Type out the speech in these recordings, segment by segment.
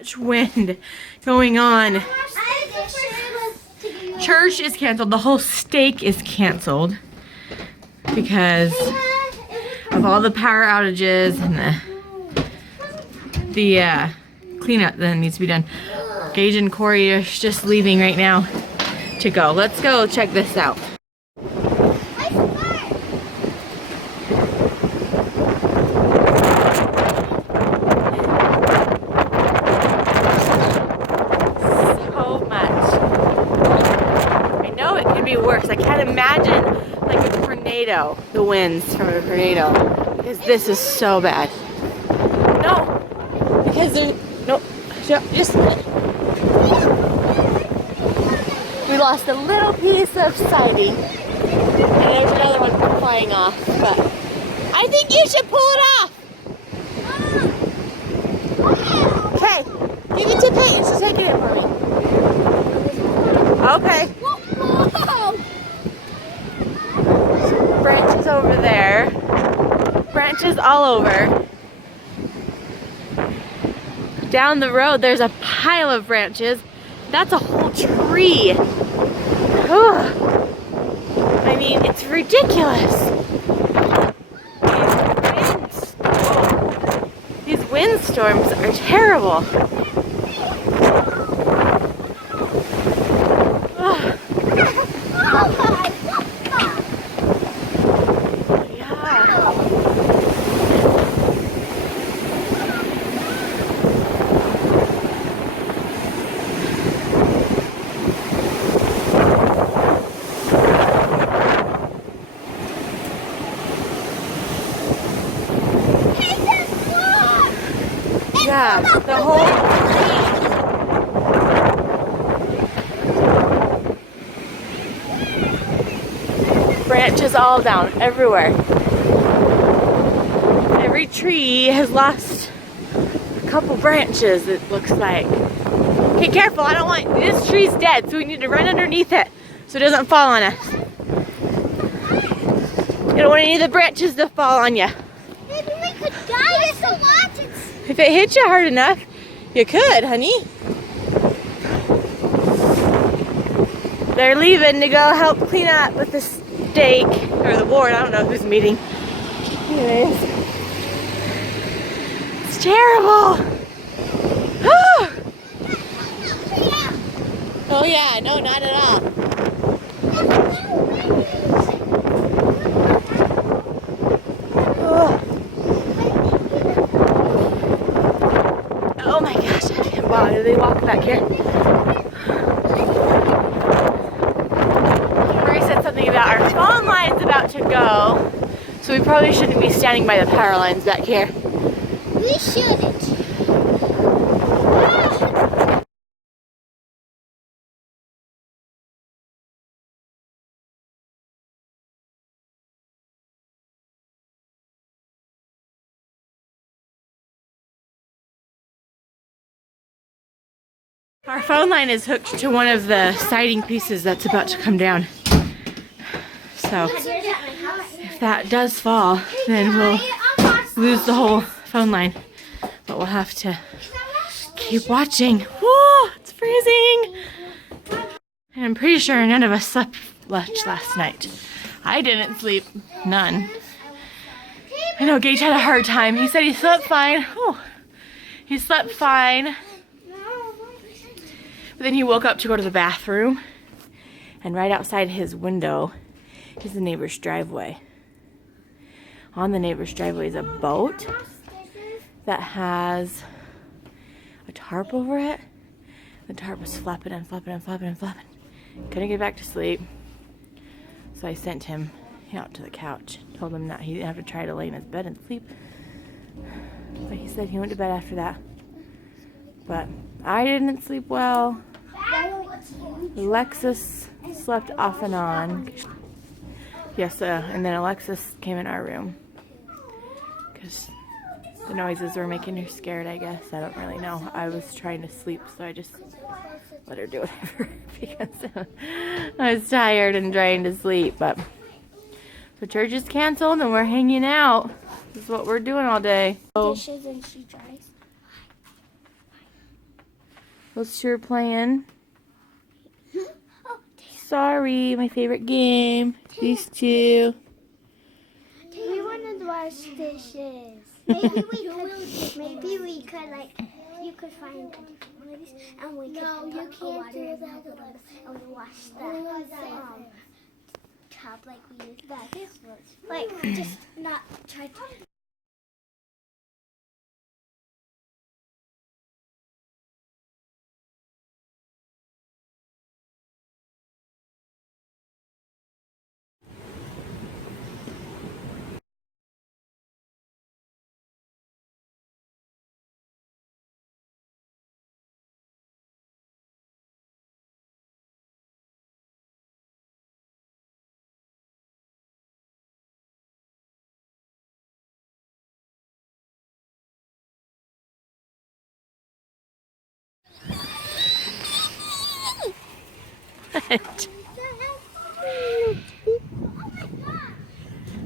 Much wind going on. Church is canceled. The whole stake is canceled because of all the power outages and the cleanup that needs to be done. Gage and Corey are just leaving right now to go. Let's go check this out. Worse. I can't imagine like a tornado, the winds from a tornado, because this is so bad. No, because there's no, just a minute. We lost a little piece of siding, and there's another one flying off, but I think you should pull it off. Okay, give it to Peyton, she's taking it for me. Okay. Branches over there. Branches all over. Down the road there's a pile of branches. That's a whole tree. Ugh. I mean, it's ridiculous. These windstorms are terrible. Yeah, the whole branches all down everywhere. Every tree has lost a couple branches, it looks like. Okay, careful, I don't want, this tree's dead, so we need to run underneath it so it doesn't fall on us. You don't want any of the branches to fall on you. Maybe we could die so much. If it hit you hard enough, you could, honey. They're leaving to go help clean up with the stake, or the board, I don't know who's meeting. Anyways. It's terrible. Oh yeah, no, not at all. Oh my gosh, I can't bother. Do they walk back here? Marie said something about our phone line's about to go, so we probably shouldn't be standing by the power lines back here. We shouldn't. Our phone line is hooked to one of the siding pieces that's about to come down. So if that does fall, then we'll lose the whole phone line. But we'll have to keep watching. Whoa, it's freezing. And I'm pretty sure none of us slept much last night. I didn't sleep, none. I know Gage had a hard time. He said he slept fine. Whew. He slept fine. But then he woke up to go to the bathroom, and right outside his window is the neighbor's driveway. On the neighbor's driveway is a boat that has a tarp over it. The tarp was flapping and flapping and flapping and flapping. Couldn't get back to sleep, so I sent him out to the couch. Told him that he didn't have to try to lay in his bed and sleep. But he said he went to bed after that. But I didn't sleep well. Alexis slept off and on. Yes, and then Alexis came in our room because the noises were making her scared, I guess. I don't really know. I was trying to sleep, so I just let her do whatever because I was tired and trying to sleep. But so church is canceled and we're hanging out. This is what we're doing all day. So, Dishes and she dries. What's your plan? Sorry, my favorite game. These two. We want to wash dishes. Maybe we could like, you could find a different one of these, and we could put water in that, and we wash the tub like we use that. Like, just not try to.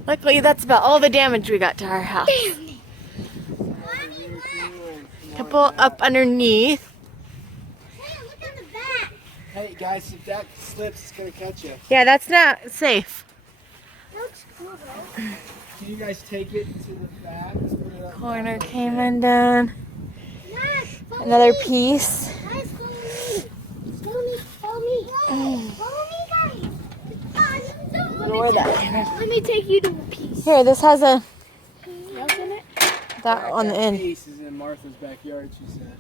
Luckily, that's about all the damage we got to our house. Couple up underneath. Hey, look on the back. Hey guys, if that slips, it's gonna catch you. Yeah, that's not safe. That looks cool though. Can you guys take it to the back? Let's put it up Corner back. came undone. Yes, follow Another me. piece. Guys, follow me. Follow me. Follow me. Follow me, guys. Ignore that. Let me take you to a piece. Here, this has a Nails in it? that on the That end. piece is in Martha's backyard, she said.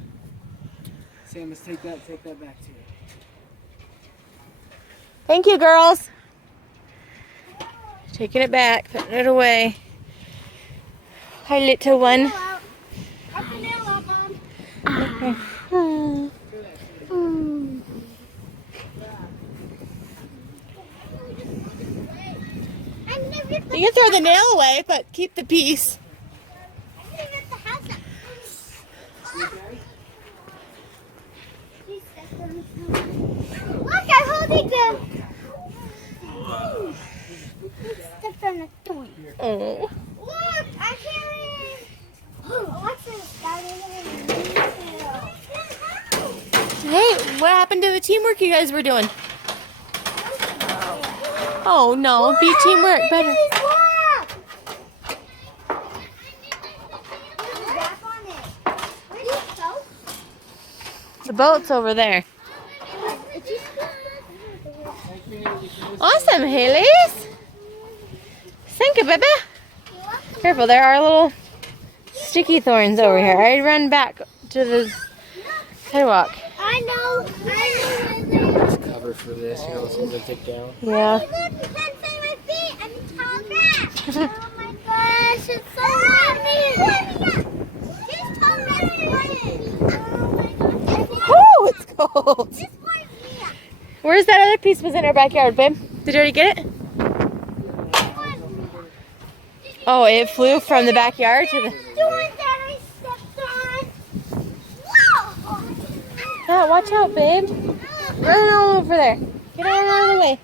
Sam, let's take that back to you. Thank you, girls. Taking it back, putting it away. Hi, little one. Got the nail out, Mom. Hmm. I'm gonna rip the You can throw the nail away, but keep the piece. I'm gonna rip the house up. Look, I'm holding the. Step on the toy. Oh. Look, I can't. Alexa's got it. Hey, what happened to the teamwork you guys were doing? Oh no, be teamwork better. The boat's over there. Awesome, Haley's. Thank you, baby. Careful, there are little sticky thorns over here. I'd run back to the sidewalk. I know. There's cover for this, you know, something to take down. Yeah. Look, you can't see my feet. I'm tall grass. Oh my gosh, it's so heavy. He's tall grass. Oh, it's cold. This one's me. Where's that other piece was in our backyard, babe? Did you already get it? Oh, it flew from the backyard to the... The one that I stepped on. Whoa! Oh, watch out, babe. Run all over there. Get out of the way.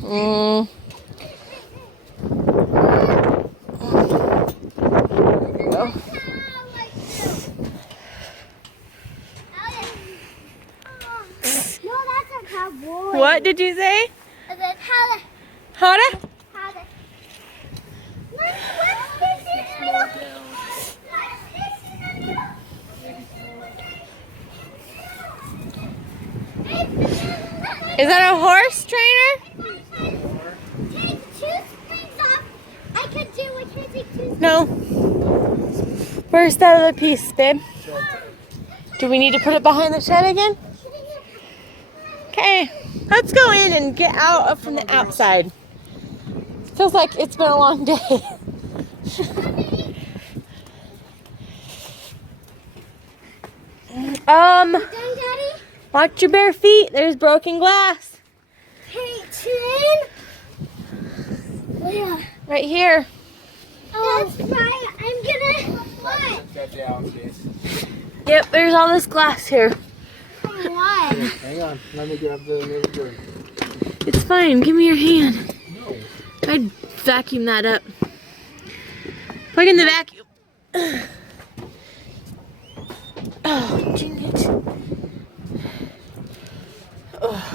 Mm. Go. No, that's a cowboy. What did you say? I said, how the... Hoda? How the... What's this in the middle? What's this in the middle? Is that a horse trainer? Take two springs off. I could do it. Can I take two? No. Where's that other piece, babe? Do we need to put it behind the shed again? Okay, let's go in and get out up from the outside. Feels like it's been a long day. Done, Daddy? Watch your bare feet. There's broken glass. Hey, Chin. Where? Right here. Oh, that's right. I'm gonna... What? Take that down, please. Yep, there's all this glass here. What? Hang on, let me grab the little bird. It's fine. Give me your hand. No. I'd vacuum that up. Plug in the vacuum. Oh, dang it. Oh.